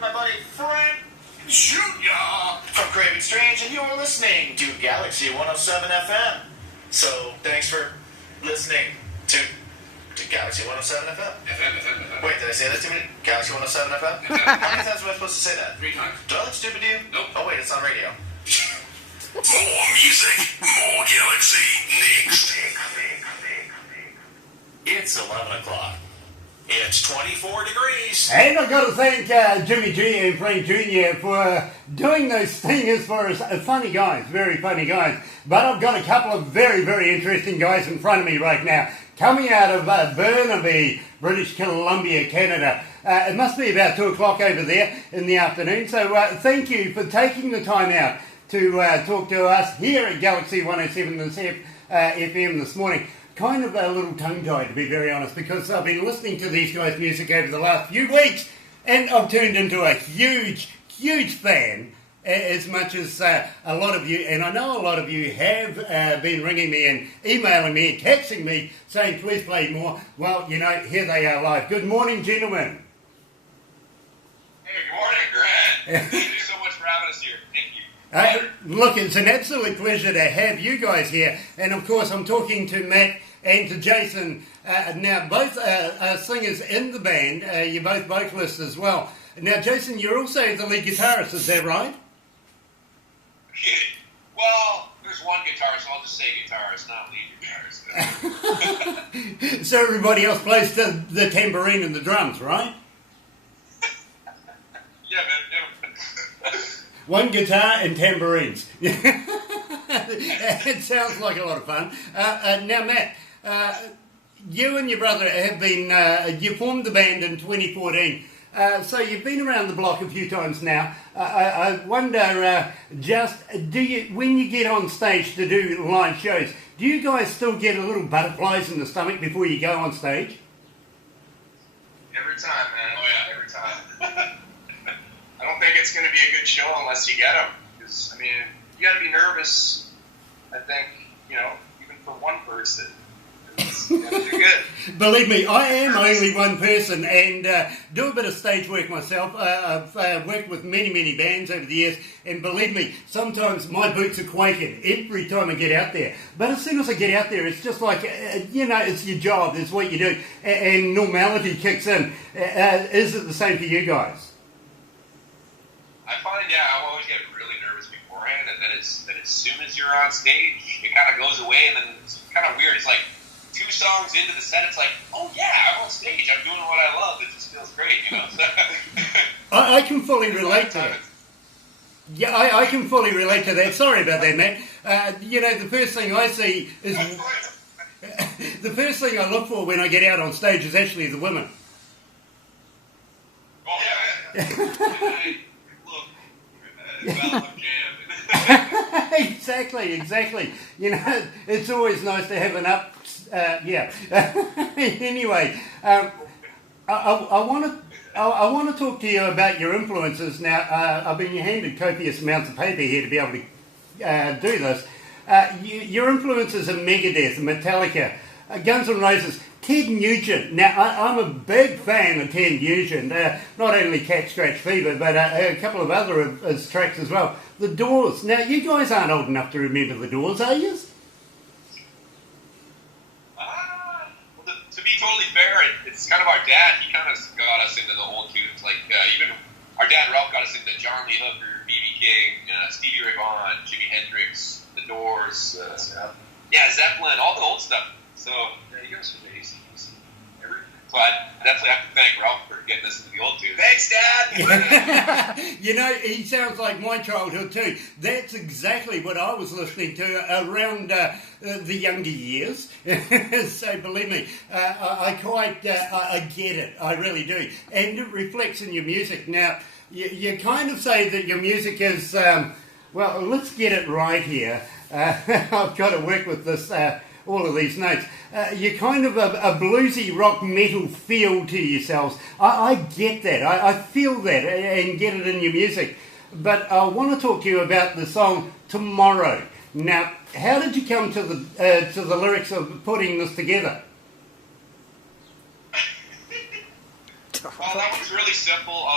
with my buddy Frank Jr. from Craving Strange, and you're listening to Galaxy 107 FM. So, thanks for listening to Galaxy 107 FM. FM. Wait, did I say that too many? Galaxy 107 FM? How many times am I supposed to say that? 3 times. Do I look stupid to you? Nope. Oh, wait, it's on radio. More music, more Galaxy. Next. It's 11 o'clock. It's 24 degrees. And I've got to thank Jimmy G and Frank Jr. for doing those things for us. Funny guys, very funny guys. But I've got a couple of very, very interesting guys in front of me right now. Coming out of Burnaby, British Columbia, Canada. It must be about 2 o'clock over there in the afternoon. So thank you for taking the time out to talk to us here at Galaxy 107 FM this morning. Kind of a little tongue-tied, to be very honest, because I've been listening to these guys' music over the last few weeks, and I've turned into a huge, huge fan, as much as a lot of you, and I know a lot of you have been ringing me and emailing me and texting me saying, please play more. Well, you know, here they are live. Good morning, gentlemen. Hey, good morning, Grant. Thank you so much for having us here. Thank you. Look, it's an absolute pleasure to have you guys here, and of course I'm talking to Matt and to Jason. Now, both are singers in the band. You're both vocalists as well. Now, Jason, you're also the lead guitarist, is that right? Well, there's one guitarist, so I'll just say guitarist, not lead guitarist. So everybody else plays the tambourine and the drums, right? Yeah, man. One guitar and tambourines. It sounds like a lot of fun. Now, Matt, you and your brother have been, you formed the band in 2014. So you've been around the block a few times now. I wonder, when you get on stage to do live shows, do you guys still get a little butterflies in the stomach before you go on stage? Every time, man. Oh, yeah, every time. I don't think it's going to be a good show unless you get them. Because, I mean, you got to be nervous, I think, you know, even for one person. You got to do good. Believe me, I am only one person and do a bit of stage work myself. I've worked with many, many bands over the years, and believe me, sometimes my boots are quaking every time I get out there. But as soon as I get out there, it's just like, you know, it's your job, it's what you do, and normality kicks in. Is it the same for you guys? I find, I always get really nervous beforehand, and then as soon as you're on stage, it kind of goes away, and then it's kind of weird. It's like 2 songs into the set, it's like, oh yeah, I'm on stage, I'm doing what I love, it just feels great, you know? I can fully relate to that. Yeah, I can fully relate to that. Sorry about that, Matt. You know, the first thing I see is... the first thing I look for when I get out on stage is actually the women. Oh yeah. Exactly. You know, it's always nice to have an up. Anyway, I want to talk to you about your influences. Now, I've been handed copious amounts of paper here to be able to do this. Your influences are Megadeth, Metallica, Guns N' Roses, Ted Nugent. Now, I'm a big fan of Ted Nugent. Not only Cat Scratch Fever, but a couple of other of his tracks as well. The Doors. Now, you guys aren't old enough to remember The Doors, are you? Well, to be totally fair, it's kind of our dad. He kind of got us into the old tunes. Like, even our dad, Ralph, got us into John Lee Hooker, B.B. King, Stevie Ray Vaughan, Jimi Hendrix, The Doors, Zeppelin, all the old stuff. So, you guys are amazing. So I definitely have to thank Ralph for getting us into the old tunes. Thanks, Dad! You know, he sounds like my childhood too. That's exactly what I was listening to around the younger years. So believe me, I get it. I really do. And it reflects in your music. Now, you kind of say that your music is, well, let's get it right here. I've got to work with this... all of these notes. You're kind of a bluesy rock metal feel to yourselves. I get that. I feel that and get it in your music. But I want to talk to you about the song Tomorrow. Now, how did you come to the lyrics of putting this together? Well, that one's really simple.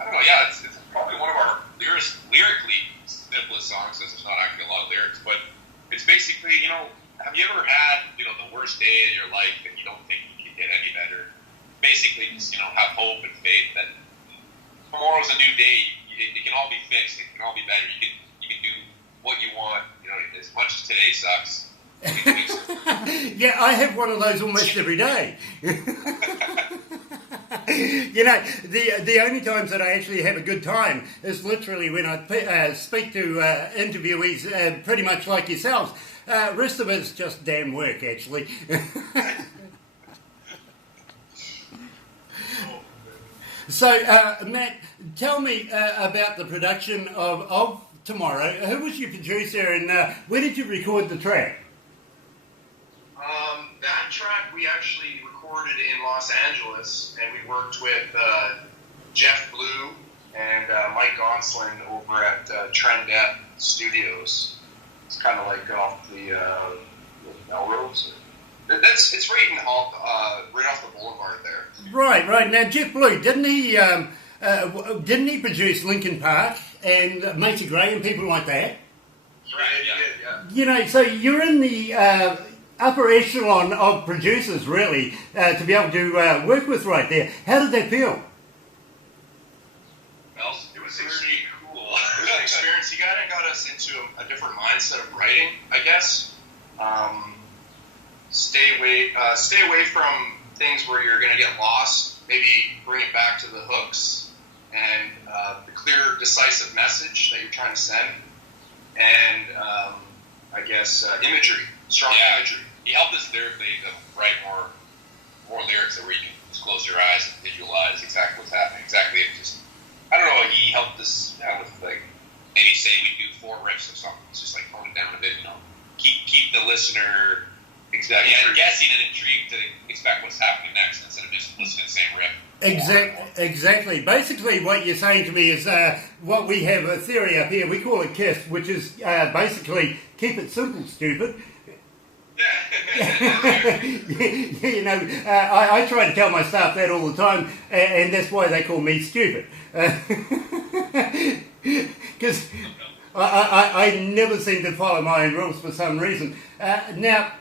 I don't know. Yeah, it's probably one of our lyrically simplest songs, because there's not actually a lot of lyrics. But it's basically, have you ever had, the worst day of your life and you don't think you can get any better? Basically, just have hope and faith that tomorrow's a new day. It can all be fixed. It can all be better. You can do what you want. As much as today sucks. Yeah, I have one of those almost every day. The only times that I actually have a good time is literally when I speak to interviewees pretty much like yourselves. Rest of it's just damn work, actually. So, Matt, tell me about the production of Tomorrow. Who was your producer, and where did you record the track? That track we actually recorded in Los Angeles, and we worked with Jeff Blue and Mike Gonsolin over at Trendette Studios. It's kind of like off the Melrose. It's right in right off the boulevard there. Right. Now Jeff Blue, didn't he produce Linkin Park and Macy Gray and people like that? Right. Yeah. So you're in the upper echelon of producers, really, to be able to work with right there. How did that feel? Well, it was pretty cool. It was an experience. He kind of got us into a different mindset of writing, I guess. Stay away from things where you're going to get lost. Maybe bring it back to the hooks and the clear, decisive message that you're trying to send. And I guess imagery, strong imagery. He helped us lyrically to write more lyrics where you can just close your eyes and visualize exactly what's happening. Exactly, I don't know. He helped us with maybe say we do 4 riffs or something. It's just tone it down a bit. Keep the listener guessing and intrigued to expect what's happening next instead of just listening to the same riff. Exactly. Basically, what you're saying to me is what we have a theory up here. We call it KISS, which is basically keep it simple, stupid. I try to tell my staff that all the time, and that's why they call me stupid. Because I never seem to follow my own rules for some reason. Now,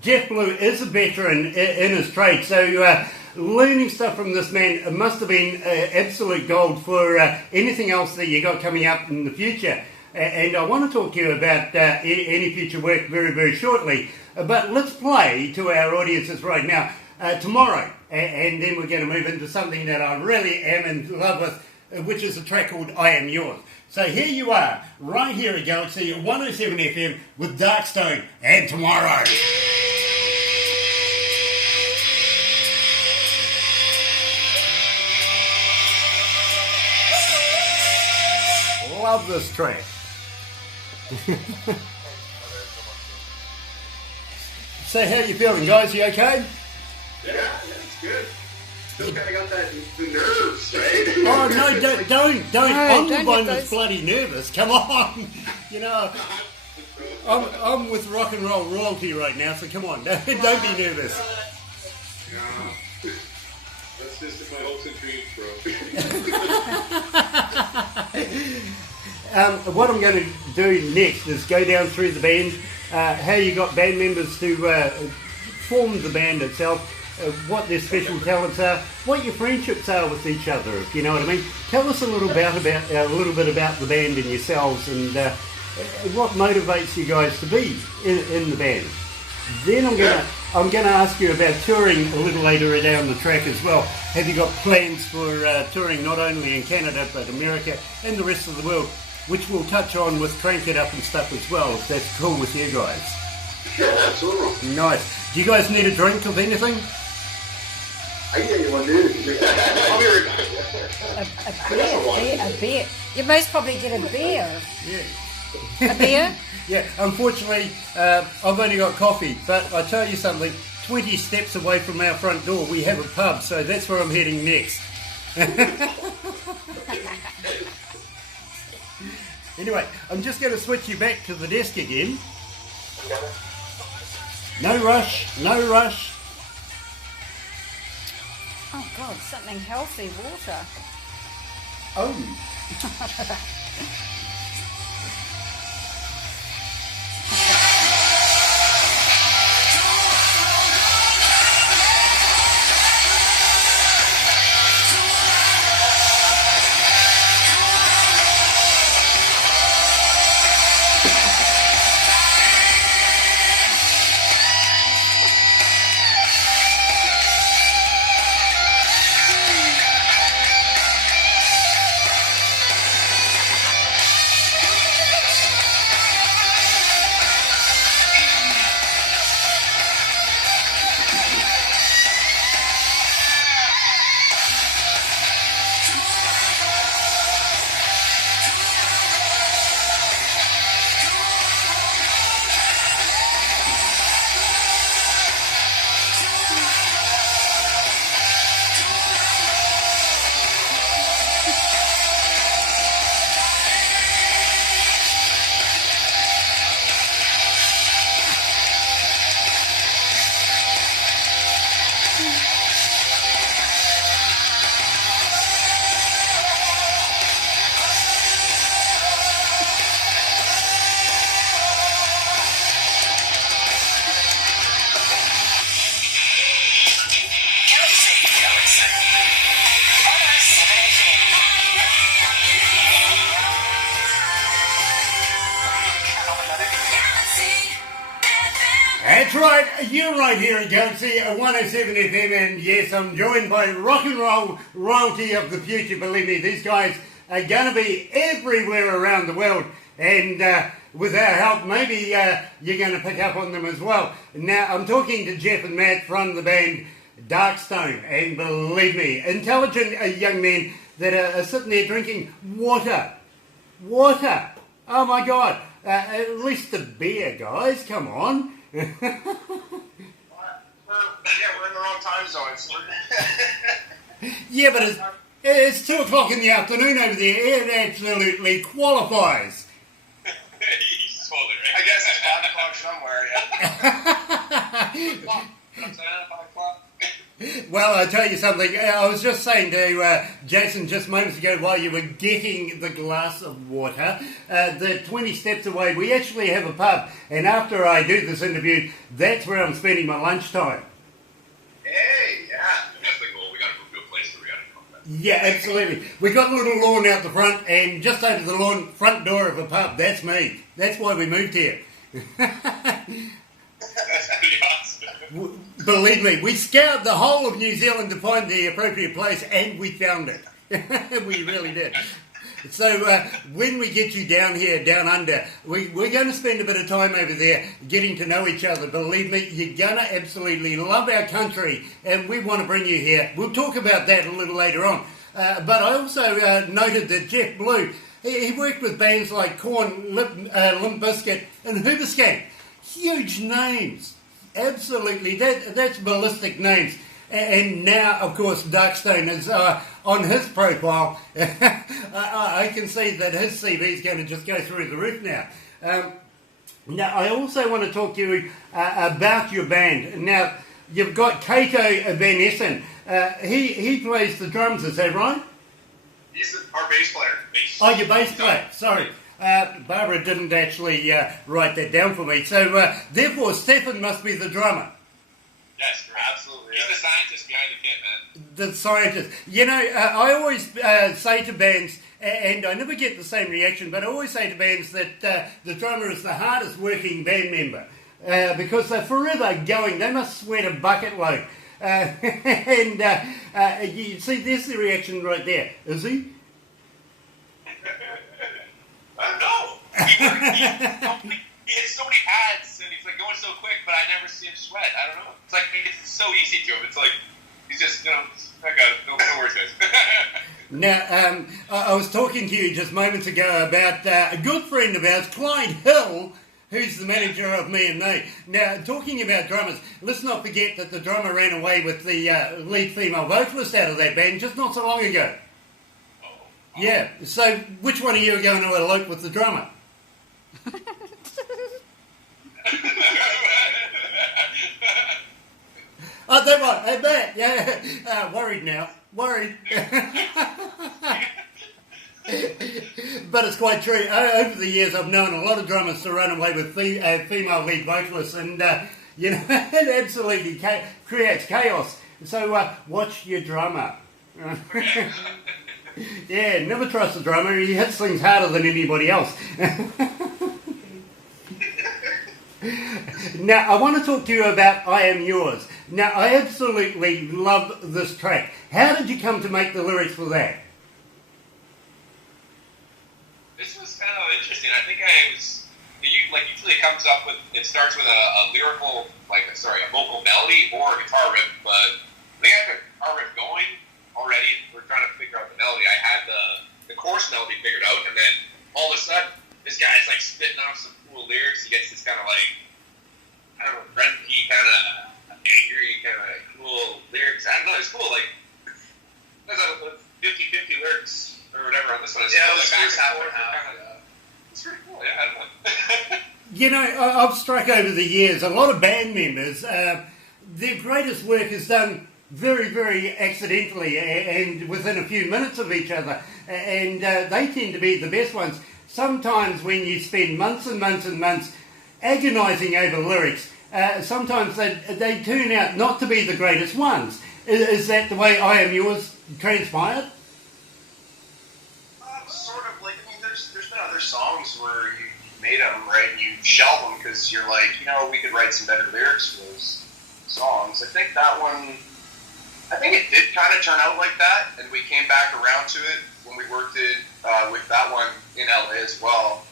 Jeff Blue is a veteran in his trade, so learning stuff from this man must have been absolute gold for anything else that you got coming up in the future. And I want to talk to you about any future work very, very shortly. But let's play to our audiences right now, Tomorrow. And then we're going to move into something that I really am in love with, which is a track called I Am Yours. So here you are, right here at Galaxy 107 FM with Darkstone and Tomorrow. Love this track. So how you feeling, guys? You okay? Yeah, it's good. Still kind of got the nerves, right? Oh no, don't. No, I'm the don't one get that's those. bloody nervous. Come on, I'm with rock and roll royalty right now, so come on, don't be nervous. No. That's just my hopes and dreams, bro. What I'm going to do next is go down through the band, how you got band members to form the band itself, what their special talents are, what your friendships are with each other, if you know what I mean. Tell us a little bit about the band and yourselves, and what motivates you guys to be in the band. Then I'm going to ask you about touring a little later down the track as well. Have you got plans for touring not only in Canada but America and the rest of the world, which we'll touch on with Crank It Up and stuff as well, if that's cool with you guys? Sure, absolutely. Nice. Do you guys need a drink of anything? I can get you one, dude. I'll be right back. A beer. You most probably get a beer. Yeah. A beer? Yeah, unfortunately, I've only got coffee, but I tell you something, 20 steps away from our front door, we have a pub, so that's where I'm heading next. Anyway, I'm just going to switch you back to the desk again. No rush, no rush. Oh God, something healthy, water. Oh. That's right, you're right here at Galaxy 107 FM, and yes, I'm joined by rock and roll royalty of the future. Believe me, these guys are going to be everywhere around the world, and with our help, maybe you're going to pick up on them as well. Now, I'm talking to Jeff and Matt from the band Darkstone, and believe me, intelligent young men that are sitting there drinking water. Water! Oh my God! At least the beer, guys, come on. We're in the wrong time zone. So Yeah, but it's 2 o'clock in the afternoon over there. It absolutely qualifies. He's told it, right? I guess it's 5 o'clock somewhere, yeah. 5 o'clock. Well, I'll tell you something. I was just saying to Jason just moments ago while you were getting the glass of water, that 20 steps away we actually have a pub, and after I do this interview, that's where I'm spending my lunchtime. Hey, yeah. That's the goal. We got to go to a place where we got to come back. Yeah, absolutely. We got a little lawn out the front, and just over the lawn, front door of a pub, that's me. That's why we moved here. That's pretty awesome. Believe me, we scoured the whole of New Zealand to find the appropriate place, and we found it. We really did. So when we get you down here, down under, we're going to spend a bit of time over there getting to know each other. Believe me, you're going to absolutely love our country, and we want to bring you here. We'll talk about that a little later on. But I also noted that Jeff Blue, he worked with bands like Korn, Limp Bizkit, and Hoobastank. Huge names. Absolutely. That's ballistic names. And now, of course, Darkstone is on his profile. I can see that his CV is going to just go through the roof now. Now, I also want to talk to you about your band. Now, you've got Kato Van Essen. He plays the drums, is that right? He's our bass player. Oh, your bass player. Sorry. Barbara didn't actually write that down for me. So, therefore, Stefan must be the drummer. Yes, absolutely. He's the scientist behind the kit, man. The scientist. You know, I always say to bands, and I never get the same reaction, but I always say to bands that the drummer is the hardest working band member because they're forever going. They must sweat a bucket load. And you see, there's the reaction right there. Is he? No. He hits so many pads and he's like going so quick, but I never see him sweat. I don't know. It's like it's so easy to him. It's like he's just, I got it. No worries, guys. Now, I was talking to you just moments ago about a good friend of ours, Clyde Hill, who's the manager of Me and Me. Now, talking about drummers, let's not forget that the drummer ran away with the lead female vocalist out of that band just not so long ago. Yeah, so which one of you are going to elope with the drummer? Oh, that one. Hey, Matt. Yeah. Worried now. Worried. But it's quite true. Over the years, I've known a lot of drummers to run away with female lead vocalists, and it absolutely creates chaos. So watch your drummer. Yeah, never trust the drummer. He hits things harder than anybody else. Now, I want to talk to you about I Am Yours. Now, I absolutely love this track. How did you come to make the lyrics for that? This was kind of interesting. I think usually it comes up with, it starts with a lyrical, a vocal melody or a guitar riff, but I think I had the guitar riff going already. We're trying to figure out the melody. I had the chorus melody figured out, and then all of a sudden, this guy's like spitting off some cool lyrics. He gets this kind of friendly, kind of angry, kind of cool lyrics. I don't know, it's cool. Like, there's 50-50 lyrics or whatever on this one. Yeah, it was half and half. It's pretty cool. Yeah, I don't know. You know, I've struck over the years a lot of band members. Their greatest work is done very, very accidentally and within a few minutes of each other, and they tend to be the best ones. Sometimes when you spend months and months and months agonising over lyrics, sometimes they turn out not to be the greatest ones. Is that the way I Am Yours transpired? Sort of. Like, I mean, there's been other songs where you made them, right, and you shelve them because you're like, we could write some better lyrics for those songs. I think that one, it did kind of turn out like that, and we came back around to it when we worked it with that one in LA as well.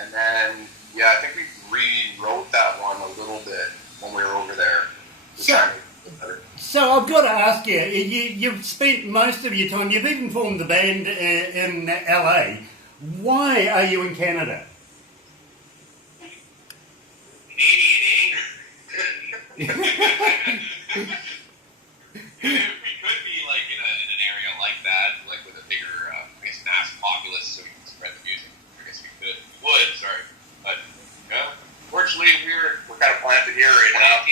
And then, I think we rewrote that one a little bit when we were over there. So I've got to ask you, you've spent most of your time, you've even formed the band in LA. Why are you in Canada? Canadian, If we could be like in an area like that, like with a bigger, mass populace, so we can spread the music. I guess we could. We would, sorry. But, Fortunately, we're kind of planted here right now.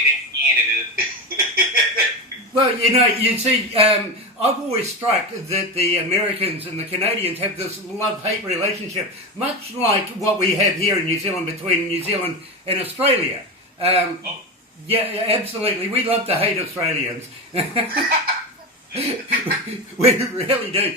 Well, you see, I've always struck that the Americans and the Canadians have this love-hate relationship, much like what we have here in New Zealand between New Zealand and Australia. Yeah, absolutely. We love to hate Australians. We really do.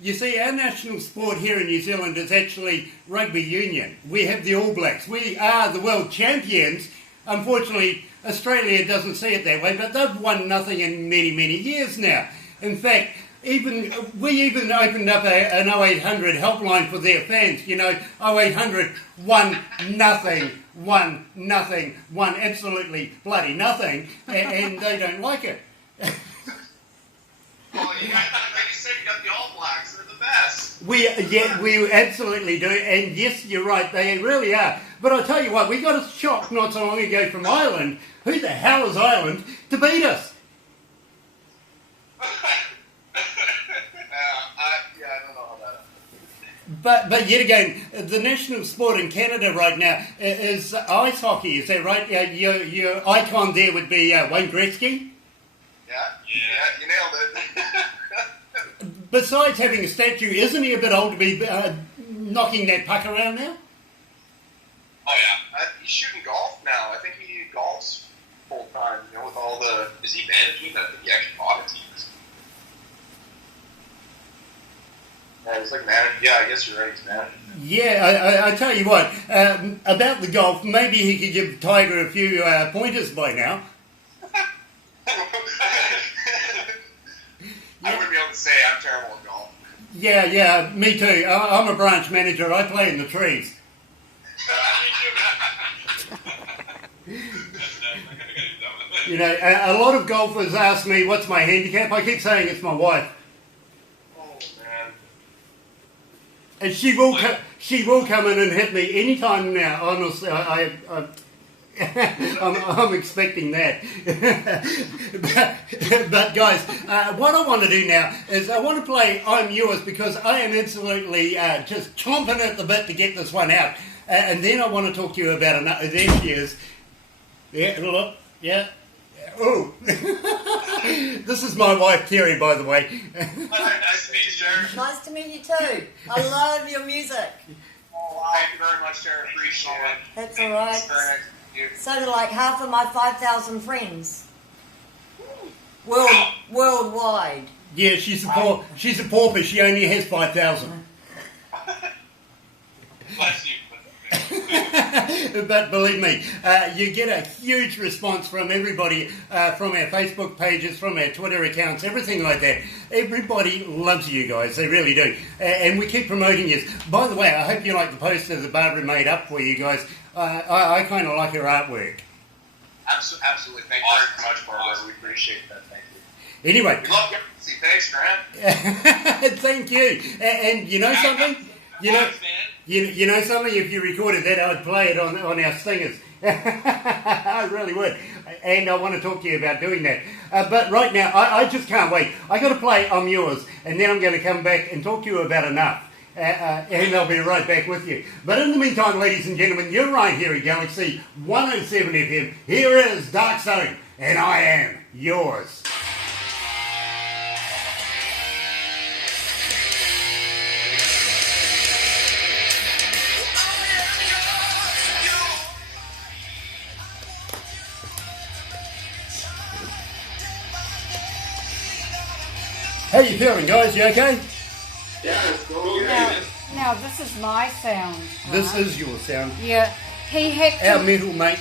You see, our national sport here in New Zealand is actually rugby union. We have the All Blacks. We are the world champions. Unfortunately, Australia doesn't see it that way, but they've won nothing in many, many years now. In fact, we even opened up an 0800 helpline for their fans. 0800 1 nothing, 1 nothing, 1 absolutely bloody nothing, and they don't like it. Well, like you said, you got the All Blacks. They're the best. We absolutely do, and yes, you're right, they really are. But I'll tell you what, we got a shock not so long ago from Ireland. Who the hell is Ireland to beat us? I don't know how that. But yet again, the national sport in Canada right now is ice hockey. Is that right? Your icon there would be Wayne Gretzky. Yeah, you nailed it. Besides having a statue, isn't he a bit old to be knocking that puck around now? Oh yeah, he's shooting golf now. I think he golfs full time. With all the. Is he managing? I think he actually bought a team. Yeah, he's like managing. Yeah, I guess you're right. He's managing. Yeah, I tell you what. About the golf, maybe he could give Tiger a few pointers by now. I wouldn't be able to say I'm terrible at golf. Yeah, me too. I'm a branch manager. I play in the trees. A lot of golfers ask me, what's my handicap? I keep saying it's my wife. Oh, man. And she will come in and hit me anytime now, honestly. I'm expecting that. but guys, what I want to do now is I want to play I'm Yours because I am absolutely just chomping at the bit to get this one out. And then I want to talk to you about there she is. Yeah, look, yeah. Oh, this is my wife Terry, by the way. Nice to meet you, Jared. Nice to meet you too. I love your music. Oh, thank you very much, Jared. Appreciate it. That's all right. It's very nice to meet you. So do like half of my 5,000 friends. Worldwide. Yeah, she's a pauper. She only has 5,000. Bless you. But believe me, you get a huge response from everybody, from our Facebook pages, from our Twitter accounts, everything like that. Everybody loves you guys, they really do. And we keep promoting you. By the way, I hope you like the poster that Barbara made up for you guys. I kind of like her artwork. Absolutely. Thank you very much, Barbara. We appreciate that. Thank you. Anyway. We love Galaxy. Thanks, Grant. Thank you. And you know something? You know something? If you recorded that, I'd play it on our stingers. I really would. And I want to talk to you about doing that. But right now, I just can't wait. I got to play I'm Yours, and then I'm going to come back and talk to you about Enough. And I'll be right back with you. But in the meantime, ladies and gentlemen, you're right here at Galaxy 107 FM. Here is Darkstone, and I am yours. How you feeling, guys? You okay? Yeah, it's going Now this is my sound. This right? is your sound. Yeah. He had Our to, metal mate.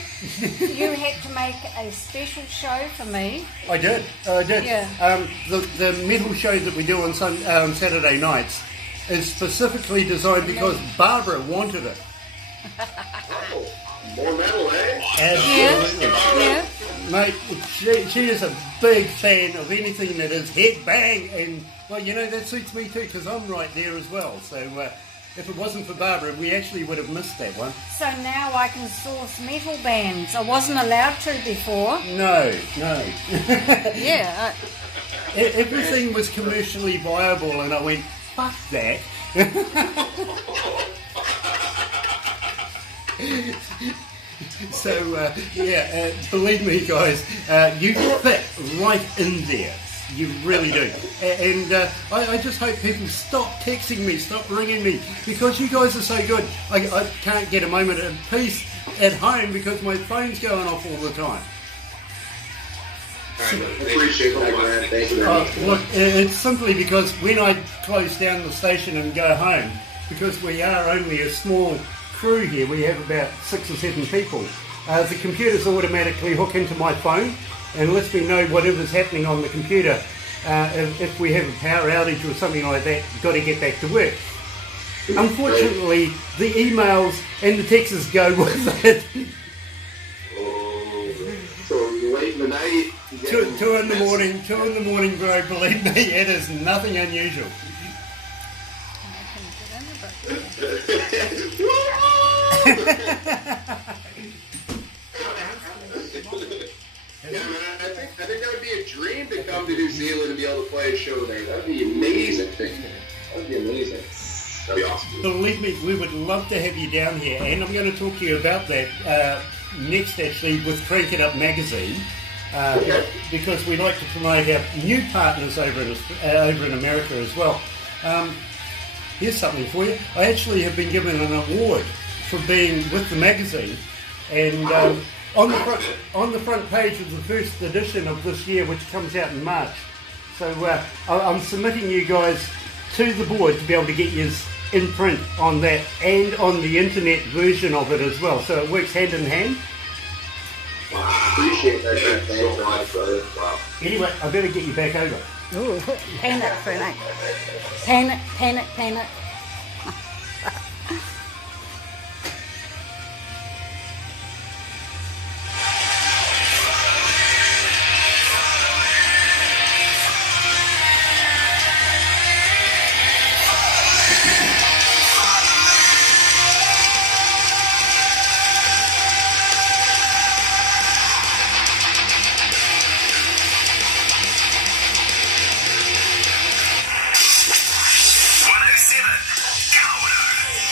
you had to make a special show for me. I did. Yeah. The metal show that we do on Saturday nights is specifically designed because Barbara wanted it. Oh, more metal, eh? Absolutely. Yeah. Mate, she is a big fan of anything that is head bang, and well, you know, that suits me too because I'm right there as well. So if it wasn't for Barbara, we actually would have missed that one. So now I can source metal bands. I wasn't allowed to before. No. Yeah. Everything was commercially viable, and I went, fuck that. So, believe me, guys, you fit right in there. You really do. And I just hope people stop texting me, stop ringing me, because you guys are so good. I can't get a moment of peace at home because my phone's going off all the time. I appreciate that, Grant. Thank you. Look, it's simply because when I close down the station and go home, because we are only a small crew here, we have about 6 or 7 people, the computers automatically hook into my phone and lets me know whatever's happening on the computer. If we have a power outage or something like that, got to get back to work. Unfortunately, the emails and the texts go with it. So late in the night. 2 in the morning, bro, believe me, it is nothing unusual. Yeah, man, I think that would be a dream to come to New Zealand and be able to play a show there. That would be amazing. That'd be amazing. That'd be awesome. Believe me, we would love to have you down here, and I'm going to talk to you about that next, actually, with Crank It Up magazine, because we like to promote our new partners over in America as well. Here's something for you. I actually have been given an award for being with the magazine, and on the front page of the first edition of this year, which comes out in March. So I'm submitting you guys to the board to be able to get you in print on that and on the internet version of it as well. So it works hand in hand. Wow, appreciate that. Thanks so much, brother. Wow. Anyway, I better get you back over. Ooh, pan it for a night. Pan it.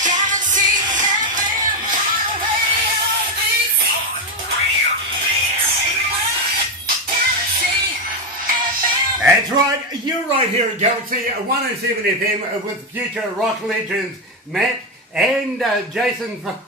Galaxy You're right here at Galaxy 107 FM with future rock legends Matt and Jason from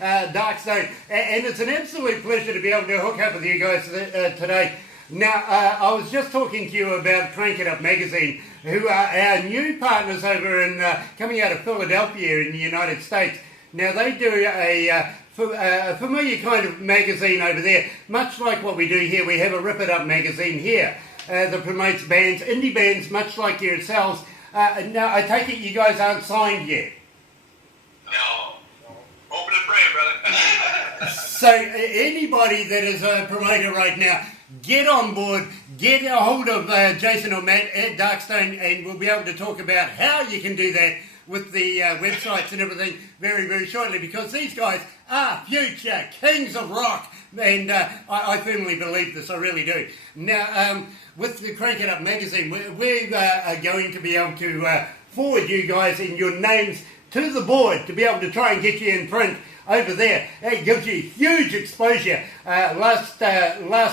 Darkstone. And it's an absolute pleasure to be able to hook up with you guys today. Now, I was just talking to you about Crank It Up magazine, who are our new partners over in coming out of Philadelphia in the United States. Now, they do a familiar kind of magazine over there, much like what we do here. We have a Rip It Up magazine here that promotes bands, indie bands, much like yourselves. Now, I take it you guys aren't signed yet. No. Open and pray, brother. So anybody that is a promoter right now, get on board, get a hold of Jason or Matt at Darkstone, and we'll be able to talk about how you can do that with the websites and everything very, very shortly, because these guys are future kings of rock, and I firmly believe this, I really do. Now, with the Crank It Up magazine, we are going to be able to forward you guys and your names to the board to be able to try and get you in print over there. It gives you huge exposure. Last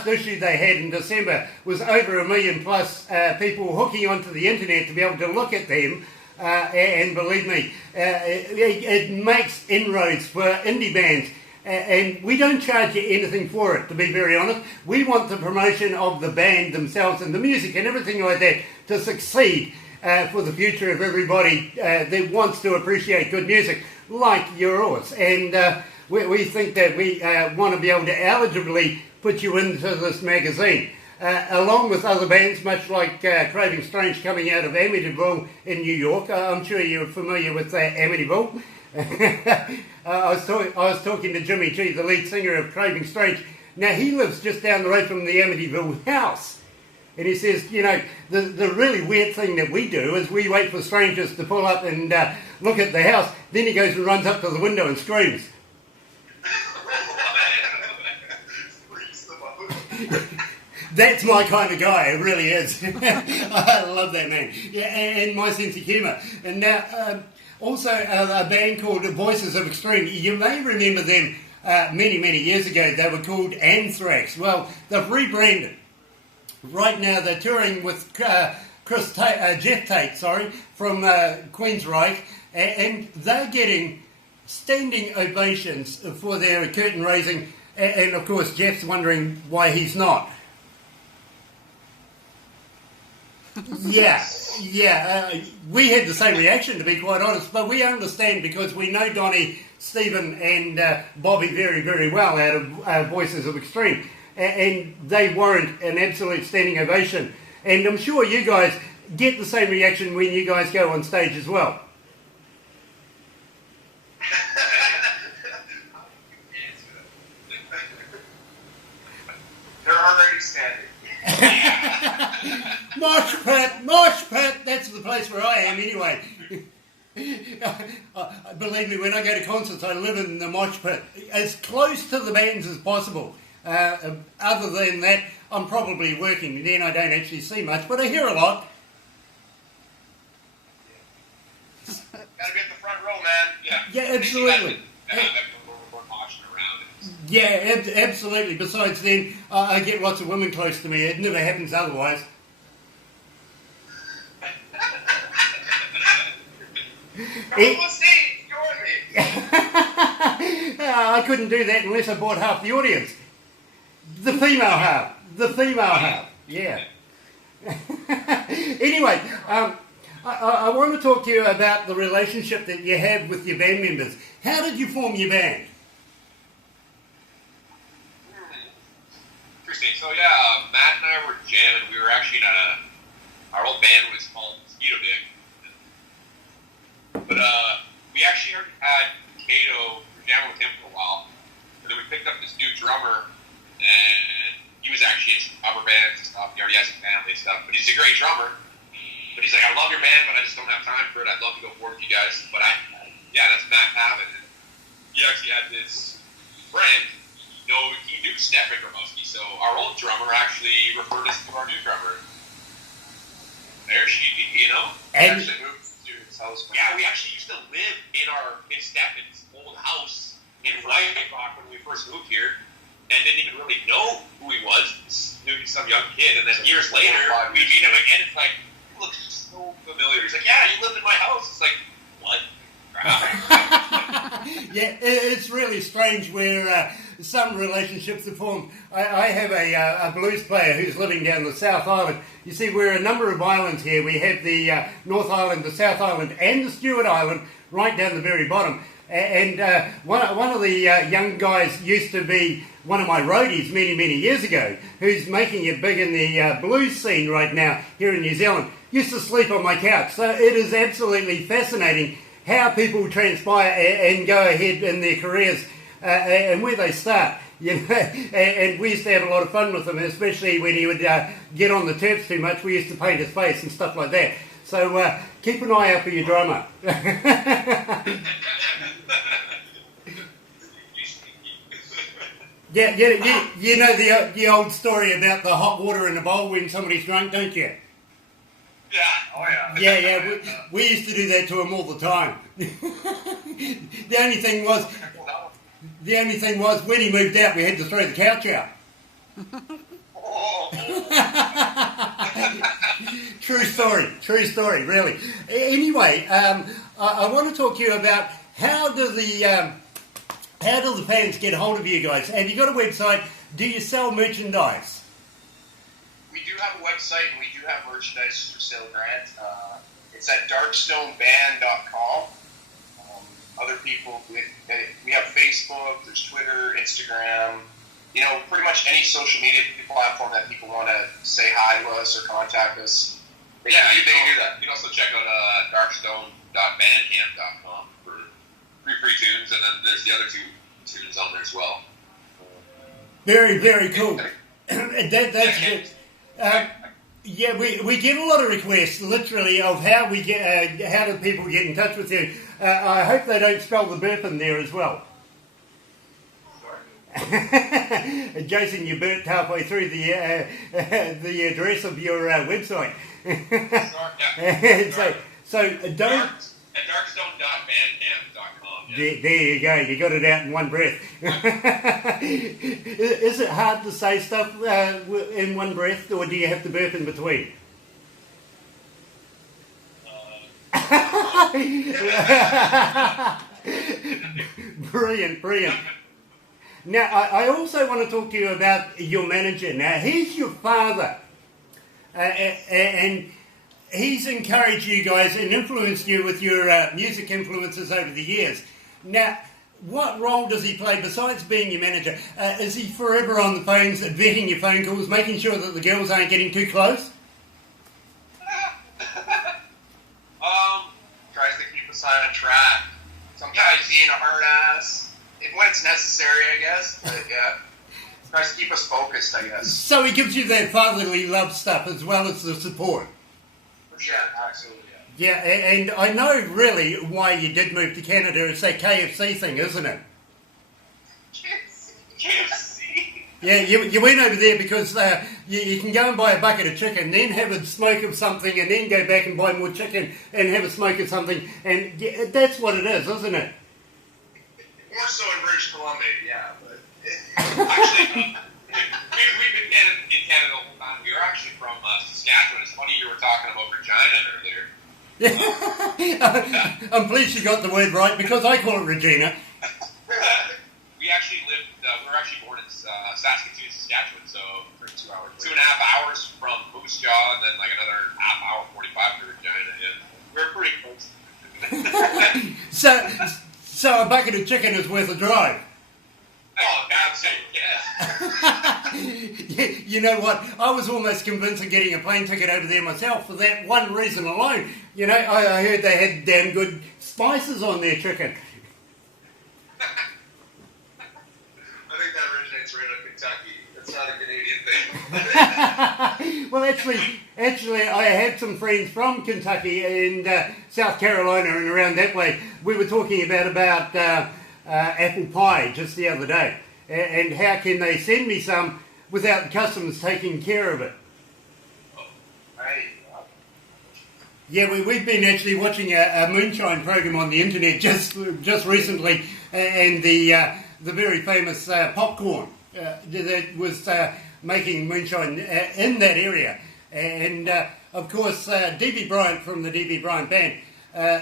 issue they had in December was over 1 million plus people hooking onto the internet to be able to look at them. And believe me, it makes inroads for indie bands. And we don't charge you anything for it, to be very honest. We want the promotion of the band themselves and the music and everything like that to succeed for the future of everybody that wants to appreciate good music like yours. And we think that we want to be able to eligibly put you into this magazine, along with other bands, much like Craving Strange coming out of Amityville in New York. I'm sure you're familiar with Amityville. I was talking to Jimmy G, the lead singer of Craving Strange. Now, he lives just down the road from the Amityville house. And he says, you know, the really weird thing that we do is we wait for strangers to pull up and look at the house. Then he goes and runs up to the window and screams. That's my kind of guy, it really is. I love that man. Yeah, and my sense of humour. And now, also a band called Voices of Extreme. You may remember them many, many years ago. They were called Anthrax. Well, they've rebranded. Right now they're touring with Jeff Tate, from Queensryche, and they're getting standing ovations for their curtain raising, and of course Jeff's wondering why he's not. Yeah, we had the same reaction, to be quite honest, but we understand because we know Donnie, Stephen and Bobby very, very well out of Voices of Extreme. And they warrant an absolute standing ovation. And I'm sure you guys get the same reaction when you guys go on stage as well. They're already standing. Mosh pit, that's the place where I am anyway. Believe me, when I go to concerts, I live in the mosh pit, as close to the bands as possible. Other than that, I'm probably working, then I don't actually see much, but I hear a lot. Gotta be at the front row, man. Yeah, absolutely. Yeah, absolutely. Besides then, I get lots of women close to me. It never happens otherwise. I couldn't do that unless I bought half the audience. The female half. Yeah. Anyway, I want to talk to you about the relationship that you have with your band members. How did you form your band? Interesting. So Matt and I were jamming. We were actually in our old band was called Mosquito Dick. But we actually already had Kato. We were jamming with him for a while. And then we picked up this new drummer. And he was actually in cover bands and stuff. He already has some family stuff. But he's a great drummer. But he's like, I love your band, but I just don't have time for it. I'd love to go forward with you guys. But that's Matt Pavitt. He actually had this friend. He knew Stefan Gromowski. So our old drummer actually referred us to our new drummer. There she is, And actually moved to his house. Yeah, we actually used to live in Stefan's old house in White Rock when we first moved here. And didn't even really know who he was. Knew he was some young kid, and then years later, we meet him again. It's like, so familiar. He's like, yeah, you lived in my house. It's like, what? Yeah, it's really strange where some relationships are formed. I have a blues player who's living down the South Island. You see, we're a number of islands here. We have the North Island, the South Island, and the Stewart Island right down the very bottom. And one of the young guys used to be one of my roadies many years ago, who's making it big in the blues scene right now here in New Zealand. Used to sleep on my couch. So it is absolutely fascinating how people transpire and go ahead in their careers and where they start. You know, and we used to have a lot of fun with him, especially when he would get on the terps too much. We used to paint his face and stuff like that. So keep an eye out for your drummer. Yeah, you know the old story about the hot water in the bowl when somebody's drunk, don't you? Yeah, oh yeah. Yeah, we used to do that to him all the time. The only thing was when he moved out, we had to throw the couch out. True story, really. Anyway, I want to talk to you about how do the fans get hold of you guys? Have you got a website? Do you sell merchandise? We do have a website and we do have merchandise for sale, Grant. It's at darkstoneband.com. Other people, we have Facebook, there's Twitter, Instagram, you know, pretty much any social media platform that people want to say hi to us or contact us. Yeah, you can do that. You can also check out darkstone.bandcamp.com for free tunes, and then there's the other two tunes on there as well. Very cool. That's good. Yeah, we get a lot of requests, literally, of how we get, how do people get in touch with you. I hope they don't spell the burp in there as well. Jason, you burped halfway through the address of your website. So don't. At darkstone.bandcamp.com. Yeah. There you go. You got it out in one breath. Is it hard to say stuff in one breath, or do you have to burp in between? Brilliant. Now, I also want to talk to you about your manager. Now, he's your father, and he's encouraged you guys and influenced you with your music influences over the years. Now, what role does he play besides being your manager? Is he forever on the phones, vetting your phone calls, making sure that the girls aren't getting too close? Tries to keep us on a track. Sometimes being a hard ass, when it's necessary, I guess. But yeah, tries to keep us focused, I guess. So he gives you that fatherly love stuff as well as the support. Yeah, absolutely. Yeah, and I know really why you did move to Canada. It's that KFC thing, isn't it? KFC? Yeah, you went over there because you can go and buy a bucket of chicken, then have a smoke of something, and then go back and buy more chicken and have a smoke of something. And yeah, that's what it is, isn't it? More so in British Columbia, yeah. But Actually, we've been in Canada the whole time. We were actually from Saskatchewan. It's funny you were talking about Regina earlier. I'm pleased you got the word right because I call it Regina. We actually lived, we were actually born in Saskatoon, Saskatchewan, so for 2 hours. 2.5 hours from Moose Jaw, and then like another half hour, 45 to Regina. Yeah. We're pretty close. So a bucket of chicken is worth a drive. Oh, absolutely, yes. You know what? I was almost convinced of getting a plane ticket over there myself for that one reason alone. You know, I heard they had damn good spices on their chicken. I think that originates right out of Kentucky. It's not a Canadian thing. Well, actually, I had some friends from Kentucky and South Carolina and around that way. We were talking about apple pie just the other day, and how can they send me some without the customs taking care of it? Yeah, we've been actually watching a moonshine program on the internet just recently, and the very famous popcorn that was making moonshine in that area, and I of course, D.B. Bryant from the D.B. Bryant Band,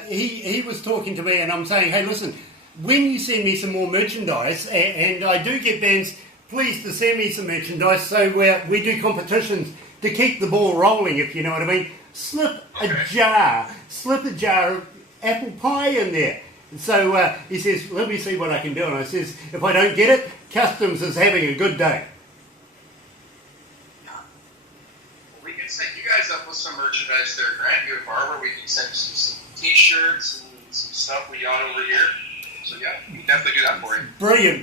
he was talking to me, and I'm saying, hey, listen, when you send me some more merchandise, and I do get bands pleased to send me some merchandise, so we do competitions to keep the ball rolling, if you know what I mean. Slip a jar of apple pie in there. So he says, let me see what I can do. And I says, if I don't get it, Customs is having a good day. We can set you guys up with some merchandise there, Grant. You and Barbara, we can send you some t-shirts and some stuff we got over here. So yeah, we can definitely do that for you.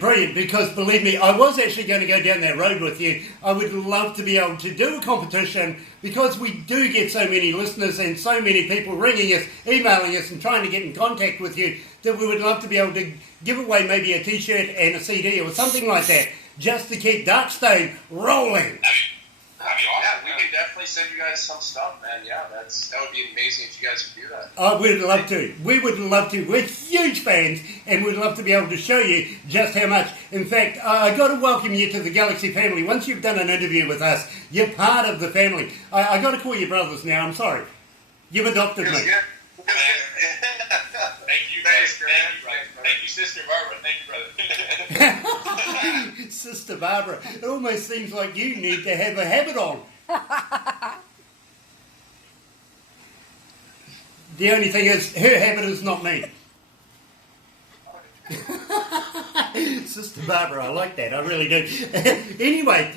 Brilliant, because believe me, I was actually going to go down that road with you. I would love to be able to do a competition because we do get so many listeners and so many people ringing us, emailing us and trying to get in contact with you that we would love to be able to give away maybe a t-shirt and a CD or something like that just to keep Darkstone rolling. That'd be awesome. Yeah, we can definitely send you guys some stuff, man. Yeah, that would be amazing if you guys could do that. Oh, we'd love to. We would love to. We're huge fans, and we'd love to be able to show you just how much. In fact, I got to welcome you to the Galaxy family. Once you've done an interview with us, you're part of the family. I got to call you brothers now. I'm sorry. You've adopted me. Thank you, guys. Thank you, Sister Barbara. Thank you, brother. Sister Barbara, it almost seems like you need to have a habit on. The only thing is, her habit is not me. Sister Barbara, I like that. I really do. Anyway,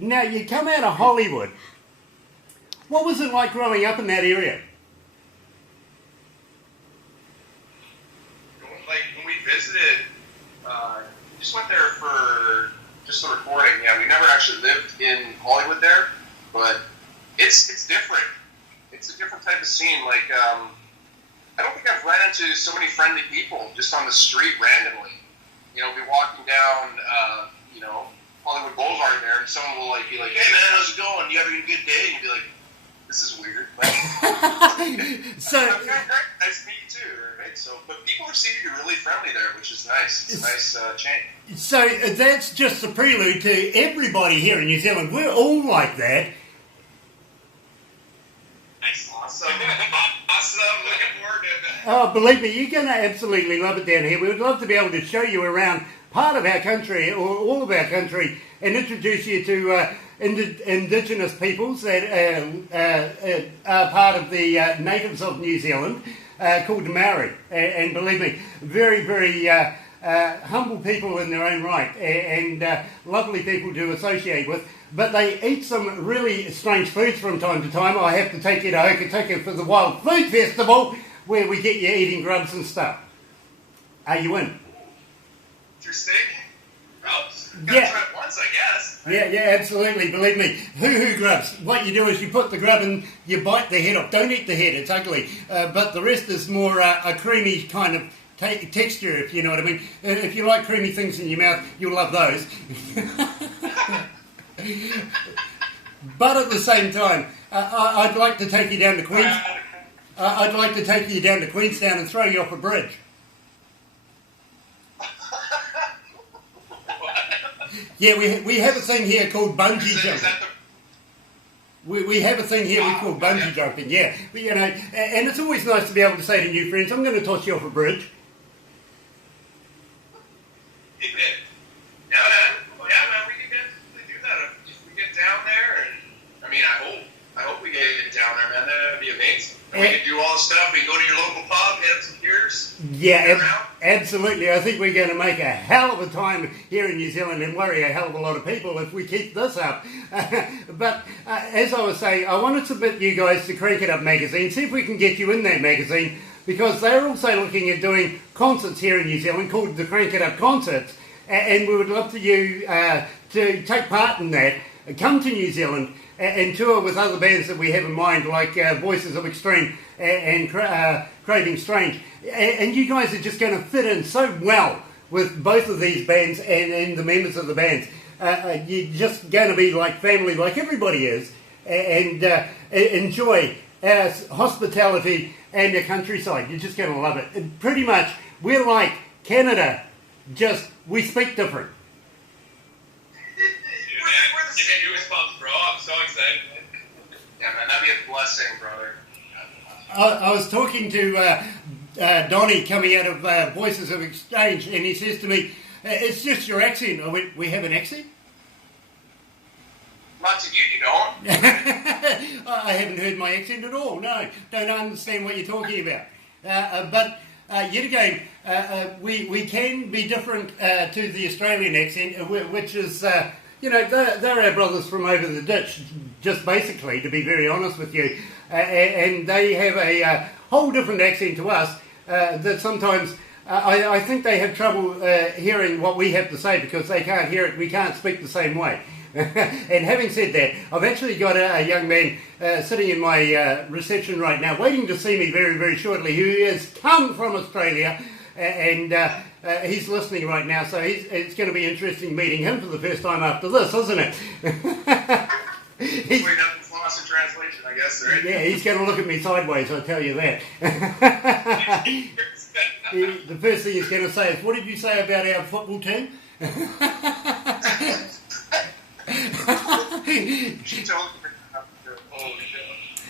now you come out of Hollywood. What was it like growing up in that area? Like when we visited, we just went there for just the recording. Yeah, we never actually lived in Hollywood there, but it's different. It's a different type of scene. Like I don't think I've run into so many friendly people just on the street randomly. You know, be walking down, Hollywood Boulevard there, and someone will be like, "Hey man, how's it going? You having a good day?" And you'd be like, "This is weird." So nice to meet you too, right? So, but people seem to be really friendly there, which is nice. It's a nice change. So that's just the prelude to everybody here in New Zealand. We're all like that. Nice, awesome, awesome. Looking forward to it. Oh, believe me, you're going to absolutely love it down here. We would love to be able to show you around part of our country, or all of our country, and introduce you to Indigenous peoples that are part of the natives of New Zealand, called the Maori. And believe me, very, very humble people in their own right, and lovely people to associate with. But they eat some really strange foods from time to time. I have to take you to Hokitika for the Wild Food Festival, where we get you eating grubs and stuff. Are you in? Interesting. Grubs. Yeah. Gotta try it once, I guess. Yeah, absolutely. Believe me. Hoo-hoo grubs. What you do is you put the grub in, you bite the head off. Don't eat the head, it's ugly. But the rest is more a creamy kind of texture, if you know what I mean. If you like creamy things in your mouth, you'll love those. But at the same time, I'd like to take you down to I'd like to take you down to Queenstown and throw you off a bridge. Yeah, we have a thing here called bungee jumping. We have a thing here we call bungee jumping, yeah. But, and it's always nice to be able to say to new friends, I'm going to toss you off a bridge. Yeah, man, we can definitely do that if we get down there. And I mean, I hope we get down there, man. That'd be amazing. And we can do all the stuff. We can go to your local pub, have some beers. Yeah, absolutely. I think we're going to make a hell of a time here in New Zealand and worry a hell of a lot of people if we keep this up. But as I was saying, I want to submit you guys to Crank It Up magazine, see if we can get you in that magazine, because they're also looking at doing concerts here in New Zealand called the Crank It Up Concerts, and we would love for you to take part in that, come to New Zealand and tour with other bands that we have in mind, like Voices of Extreme and Craving Strange. And you guys are just going to fit in so well with both of these bands and the members of the bands. You're just going to be like family, like everybody is, and enjoy our hospitality and the countryside. You're just going to love it. And pretty much, we're like Canada, just we speak different. We're the same. Bro, I'm so excited. Yeah, man, that'd be a blessing, brother. I was talking to Donnie coming out of Voices of Exchange, and he says to me, "It's just your accent." I went, "We have an accent?" Not to you don't. I haven't heard my accent at all. No, don't understand what you're talking about. But yet again, we can be different to the Australian accent, which is, they're our brothers from over the ditch, just basically, to be very honest with you. And they have a whole different accent to us that sometimes I think they have trouble hearing what we have to say because they can't hear it. We can't speak the same way. And having said that, I've actually got a young man sitting in my reception right now, waiting to see me very, very shortly, who has come from Australia, and he's listening right now, so it's going to be interesting meeting him for the first time after this, isn't it? Wait, nothing's lost in translation, I guess, right? Yeah, he's going to look at me sideways, I'll tell you that. The first thing he's going to say is, "What did you say about our football team?"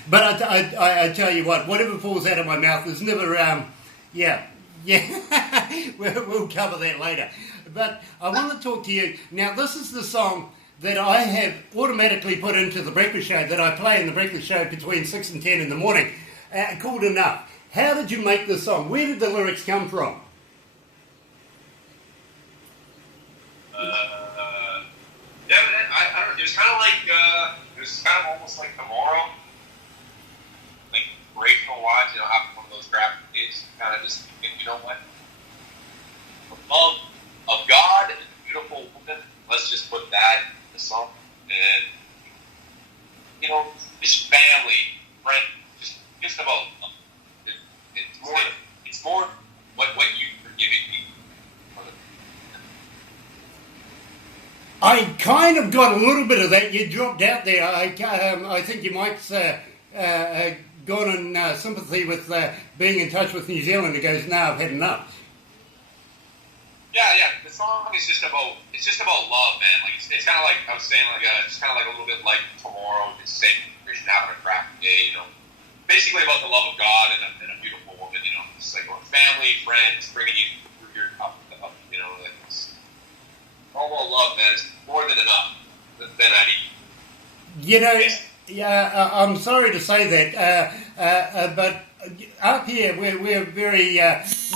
But I tell you what, whatever falls out of my mouth is never, we'll cover that later. But I want to talk to you, now this is the song that I have automatically put into the breakfast show, that I play in the breakfast show between 6 and 10 in the morning, called Enough. How did you make this song? Where did the lyrics come from? I don't know. It was kind of like, it was kind of almost like tomorrow. Like, recreational-wise, having one of those graphic days. Kind of just thinking, you know what? The love of God and a beautiful woman, let's just put that in the song. And, just family, friends, just about love. It's more what you've forgiven me. I kind of got a little bit of that. You dropped out there. I think you might gone in sympathy with being in touch with New Zealand. It goes, "No, I've had enough." Yeah. The song is just about love, man. Like it's kind of like I was saying, like it's kind of like a little bit like tomorrow, just saying Christian having a crap day, basically about the love of God and a beautiful woman, It's like family, friends, bringing you through your up, like it's all about love, man. It's more than enough than I need. Yeah, I'm sorry to say that, but up here we're very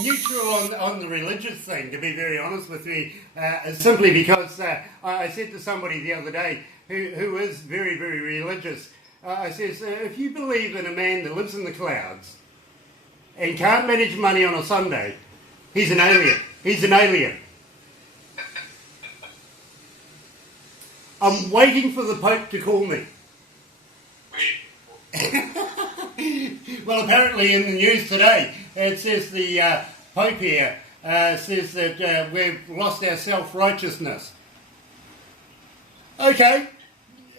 neutral on the religious thing, to be very honest with you, simply because I said to somebody the other day who is very, very religious, I says, if you believe in a man that lives in the clouds and can't manage money on a Sunday, he's an alien. He's an alien. I'm waiting for the Pope to call me. Well, apparently in the news today, it says the Pope here says that we've lost our self-righteousness. Okay,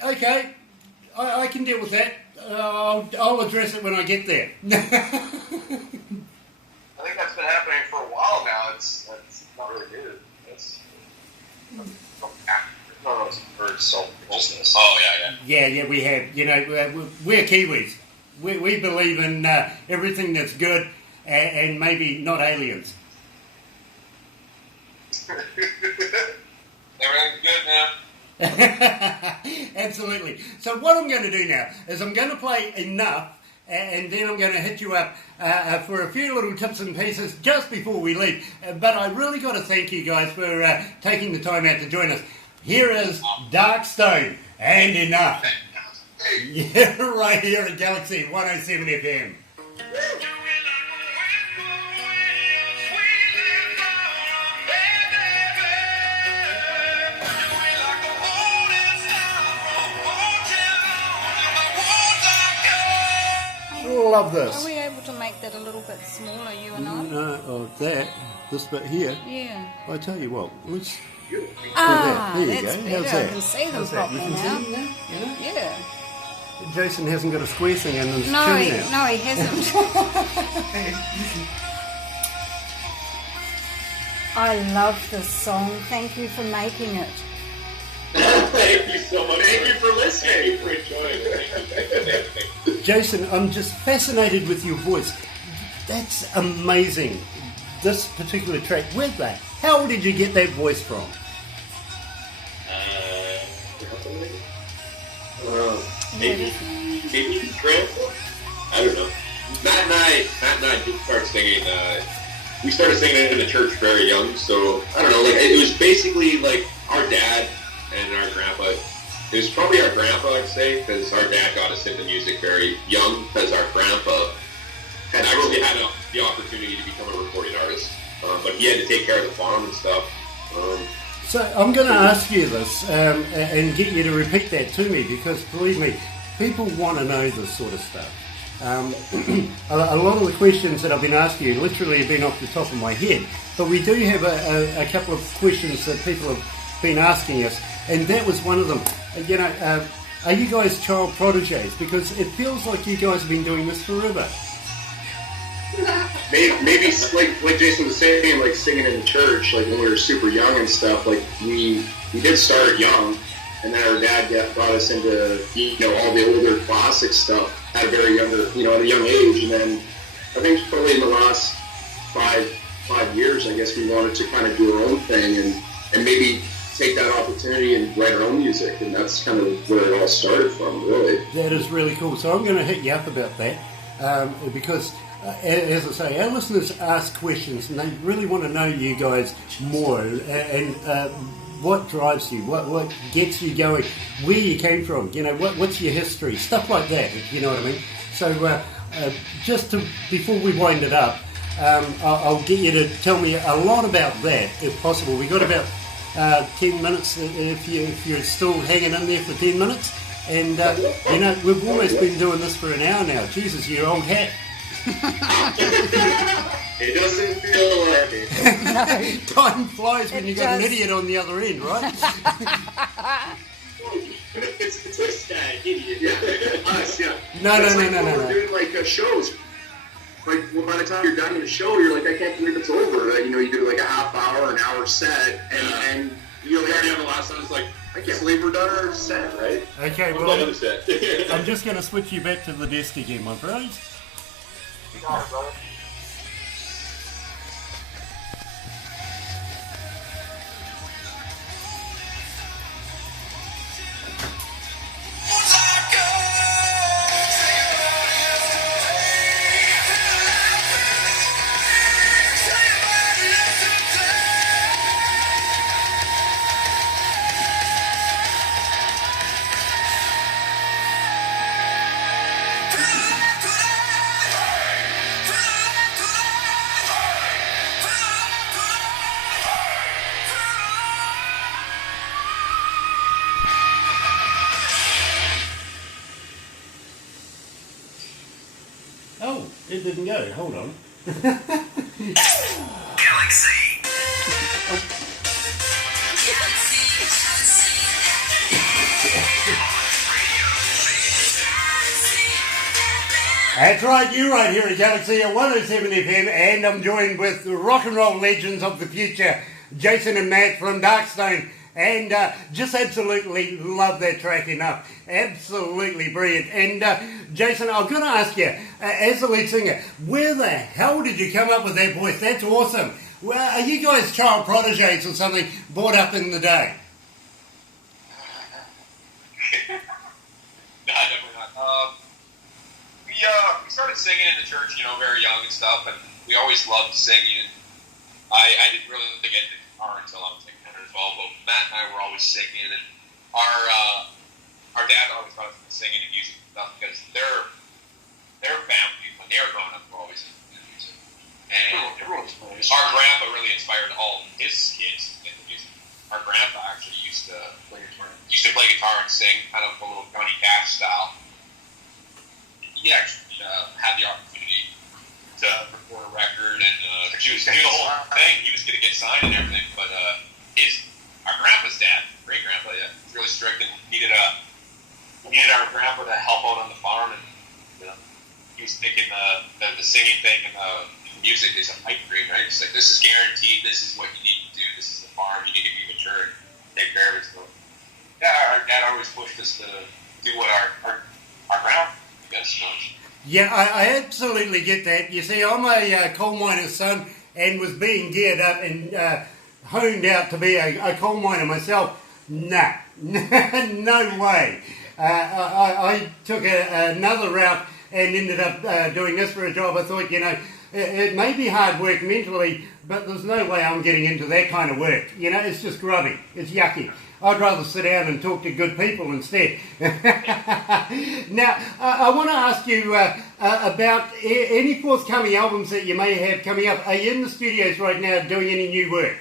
I can deal with that. I'll address it when I get there. I think that's been happening for a while now. It's not really new. It's for self-righteousness. Oh, yeah. Yeah, we have. We're Kiwis. We believe in everything that's good and maybe not aliens. Everything's good now. Absolutely. So what I'm going to do now is I'm going to play Enough, and then I'm going to hit you up for a few little tips and pieces just before we leave. But I really got to thank you guys for taking the time out to join us. Here is Darkstone and Enough. Yeah, right here at Galaxy 107 FM. Love this. Are we able to make that a little bit smaller, you and I? No, this bit here. Yeah. I tell you what, let's do that's that. There you go. better. How's that? I can see them How's that? You properly can now. see them now? Yeah. Jason hasn't got a square thing in his No, chin he hasn't. I love this song. Thank you for making it. Thank you so much. Thank you for listening. Thank you for enjoying it. Thank you. Jason, I'm just fascinated with your voice. That's amazing. This particular track, how did you get that voice from? Maybe grandpa? I don't know. Matt and I did start singing. We started singing in the church very young, so I don't know. Like it was basically like our dad and our grandpa. It was probably our grandpa, I'd say, because our dad got us into music very young. Because our grandpa had actually had the opportunity to become a recording artist, but he had to take care of the farm and stuff. So I'm going to ask you this and get you to repeat that to me, because believe me, people want to know this sort of stuff. A lot of the questions that I've been asking you literally have been off the top of my head, but we do have a couple of questions that people have been asking us, and that was one of them. Are you guys child prodigies? Because it feels like you guys have been doing this forever. Maybe like Jason was saying, like singing in the church, like when we were super young and stuff. Like we did start young, and then our dad got us into all the older classic stuff at a very at a young age. And then I think probably in the last five years, I guess we wanted to kind of do our own thing and maybe take that opportunity and write our own music, and that's kind of where it all started from, really. That is really cool. So I'm going to hit you up about that because. As I say, our listeners ask questions and they really want to know you guys more and what drives you, what gets you going, where you came from, what's your history, stuff like that, you know what I mean? So before we wind it up, I'll get you to tell me a lot about that, if possible. We've got about 10 minutes, if you're still hanging in there for 10 minutes. And, we've almost been doing this for an hour now. Jesus, you old hat. It doesn't feel like it. Time flies when you've got an idiot on the other end, right? It's this guy, idiot. Yeah, us, yeah. No. We're doing like shows. Like by the time you're done with the show, you're like, I can't believe it's over. You do like a half hour, an hour set, and you already have the last one. It's like, I can't believe we're done our set, right? Okay, well, I'm just going to switch you back to the desk again, my bros. Brother. Oh, it didn't go. Hold on. Galaxy. That's right, you're right here at Galaxy at 107 FM, and I'm joined with the rock and roll legends of the future, Jason and Matt from Darkstone, and just absolutely love that track enough. Absolutely brilliant. And Jason, I'm going to ask you, as the lead singer, where the hell did you come up with that voice? That's awesome. Well, are you guys child prodigies or something brought up in the day? No, definitely not. We started singing in the church, very young and stuff, and we always loved singing. I didn't really get into guitar until I was like 10 or 12, but Matt and I were always singing, and our dad always taught us singing and music and stuff because their family, when they were growing up, were always into music. And our grandpa really inspired all his kids into music. Our grandpa actually used to play guitar and sing, kind of a little Johnny Cash style. He actually had the opportunity to record a record and he was doing the whole thing. He was going to get signed and everything, but our grandpa's dad, great grandpa, was really strict and needed our grandpa to help out on the farm, and he was thinking the singing thing and the music is a pipe dream, right? It's like, this is guaranteed. This is what you need to do. This is the farm. You need to be mature and take care of it. So our dad always pushed us to do what our ground, I guess. Yeah, I absolutely get that. You see, I'm a coal miner's son and was being geared up and honed out to be a coal miner myself. Nah, no way. I took another route and ended up doing this for a job. I thought, it may be hard work mentally, but there's no way I'm getting into that kind of work. It's just grubby. It's yucky. I'd rather sit down and talk to good people instead. Now, I want to ask you about any forthcoming albums that you may have coming up. Are you in the studios right now doing any new work?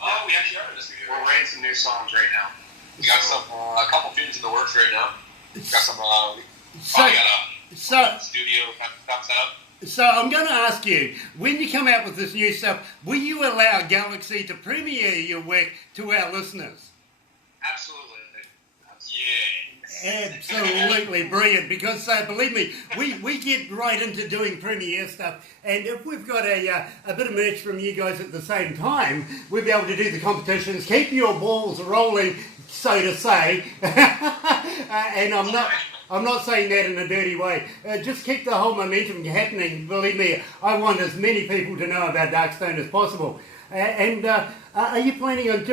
Oh, we actually are in the studio. We're writing some new songs right now. We got a couple tunes in the works right now. We got some. So- got a studio stuff set up. So I'm going to ask you, when you come out with this new stuff, will you allow Galaxy to premiere your work to our listeners? Absolutely. Yeah. Absolutely brilliant, because believe me, we get right into doing premiere stuff, and if we've got a bit of merch from you guys at the same time, we'll be able to do the competitions, keep your balls rolling, so to say, and I'm not saying that in a dirty way. Just keep the whole momentum happening. Believe me, I want as many people to know about Darkstone as possible. Are you planning on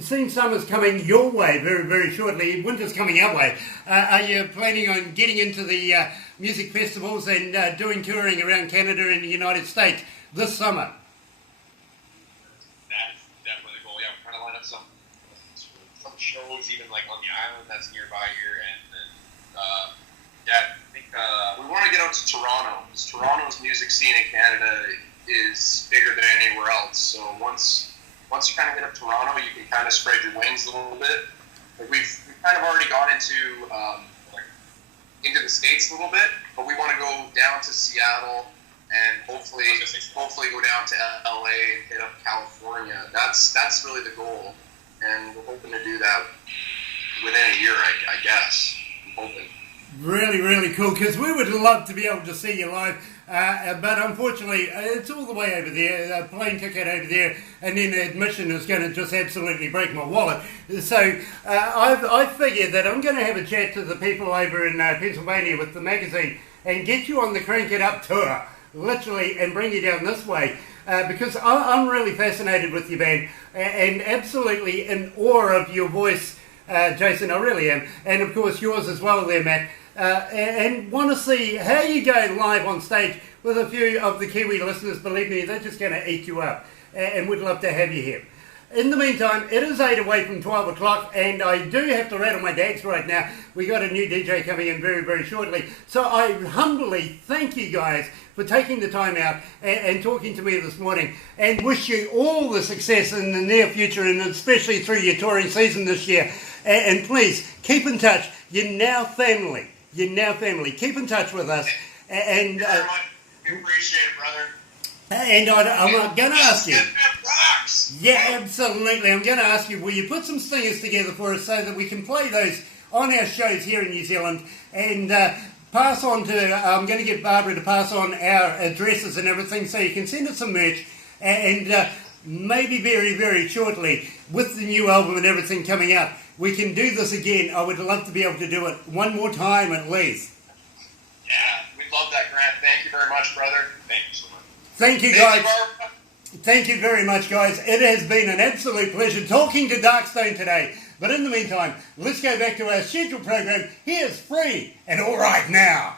seeing summer's coming your way very, very shortly, winter's coming our way, are you planning on getting into the music festivals and doing touring around Canada and the United States this summer? That's definitely the goal. Yeah, we're trying to line up some shows, even like on the island that's nearby here, and I think we want to get out to Toronto, because Toronto's music scene in Canada is bigger than anywhere else. So once you kind of hit up Toronto, you can kind of spread your wings a little bit. Like we've kind of already gone into the States a little bit, but we want to go down to Seattle and hopefully go down to LA and hit up California. That's really the goal, and we're hoping to do that within a year, I guess. I'm hoping. Really, really cool, because we would love to be able to see you live, but unfortunately it's all the way over there, a plane ticket over there, and then the admission is going to just absolutely break my wallet. So I figured that I'm going to have a chat to the people over in Pennsylvania with the magazine and get you on the Crank It Up tour, literally, and bring you down this way, because I'm really fascinated with your band and absolutely in awe of your voice, Jason, I really am, and of course yours as well there, Matt. And want to see how you go live on stage with a few of the Kiwi listeners. Believe me, they're just going to eat you up, and we'd love to have you here. In the meantime, it is 8 away from 12 o'clock, and I do have to rattle my dads right now. We got a new DJ coming in very, very shortly. So I humbly thank you guys for taking the time out and talking to me this morning, and wish you all the success in the near future, and especially through your touring season this year. And please, keep in touch. You're now family. You're now family. Keep in touch with us. And We appreciate it, brother. And I'm going to ask you. Yeah, absolutely. I'm going to ask you, will you put some stingers together for us so that we can play those on our shows here in New Zealand, and pass on to, I'm going to get Barbara to pass on our addresses and everything so you can send us some merch, and maybe very, very shortly, with the new album and everything coming out, we can do this again. I would love to be able to do it one more time at least. Yeah, we'd love that, Grant. Thank you very much, brother. Thank you so much. Thank you, guys. Thank you very much, guys. It has been an absolute pleasure talking to Darkstone today. But in the meantime, let's go back to our scheduled program. Here's Free and All Right Now.